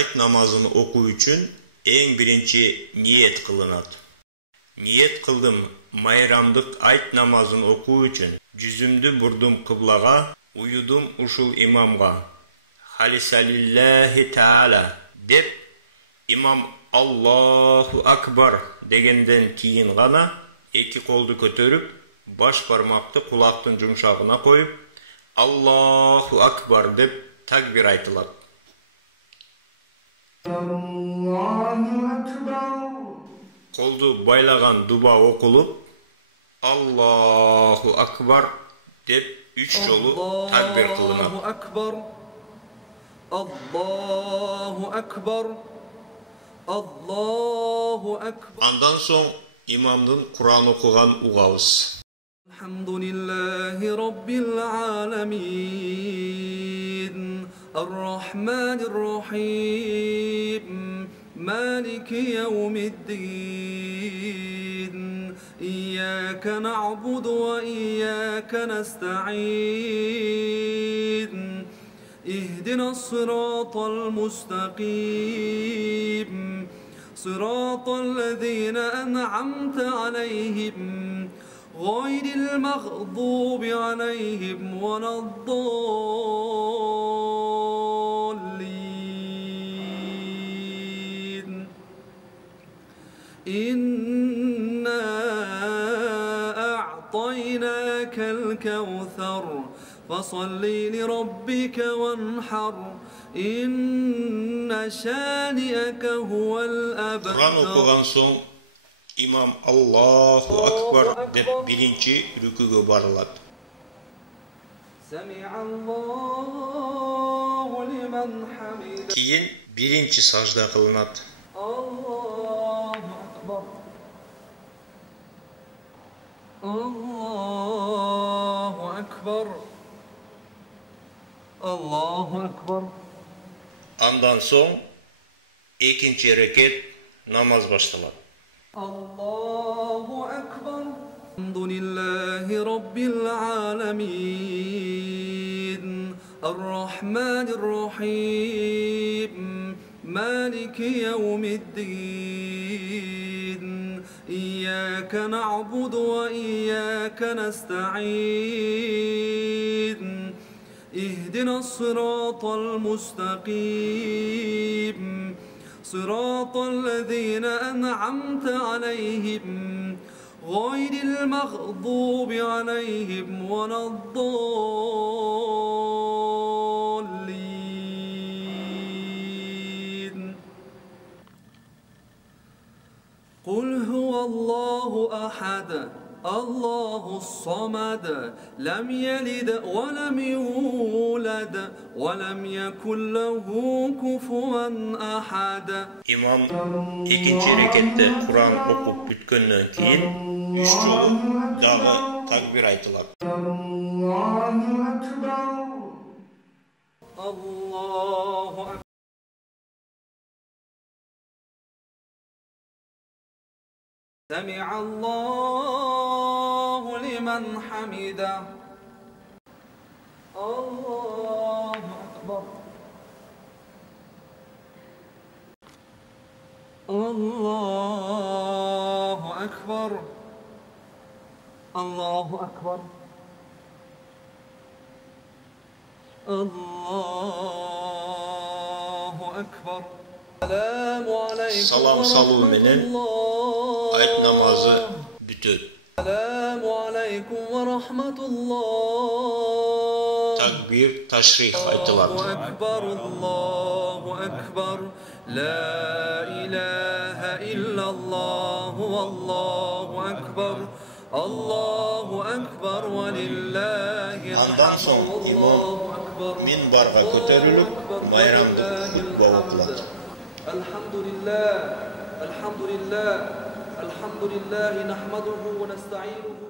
Айт намазын окуу үчүн эң биринчи ниет кылынат. Ниет кылдым майрамдык айт намазын окуу үчүн. Жүзүмдү бурдум кыблага, уюдум ушул имамга. Халисалиллахи таала деп имам Аллаху акбар дегенден кийин гана эки колду көтөрүп, баш бармакты кулактын жумшагына коюп, Аллаху акбар деп такбир айтылат. Колду байлаган дуба окулуп, Аллаху акбар деп 3 жолу такбир кылынат. Аллаху акбар. Аллаху акбар. Андан соң имамдын Кур'ан окуган угабыз. Алхамдулиллахи раббил аламин. Ар-Рахманир Рахим. مالك يوم الدين إياك نعبد وإياك نستعين اهدنا الصراط المستقيم صراط الذين أنعمت عليهم غير المغضوب عليهم ولا الضالين إنا أعطيناك الكوثر فصل لربك وانحر إن شانئك هو الأبتر. Kur'an okugan soң imam Allahu akbar deb birinci rüküge barılat. Keyin birinci sajda kılınat. Allahu akbar. Allahu akbar. Andan soң ikinci reket namaz başlalat. Allahu akbar. Alhamdulillahi rabbil alamin. Ar-Rahmanir Rahim. Maliki yawmiddin. إياك نعبد وإياك نستعين اهدنا الصراط المستقيم صراط الذين أنعمت عليهم غير المغضوب عليهم ولا الضالين قل هو الله أحد الله الصمد لم يلد ولم يولد ولم يكن له كفوا أحد. İmam ikinci rekette Kur'an okup bütkönden keyin 3 jolu dağı takbir aytılat. Allahu akbar. سمع الله لمن حمده الله أكبر الله أكبر الله أكبر الله أكبر Salam salu menen ayet namazı bütün. Selamu aleyküm ve rahmetullah. Takbir, taşrih aytılar. Allahu ekber, Allahu ekber. La ilahe illallah, Allahu ekber. Allahu ekber ve lillahi Andan soň imam minbarga köterilip bayramdyk hutba okulat. Elhamdülillah, elhamdülillah, elhamdülillah nahmaduhu ve nesta'inuhu.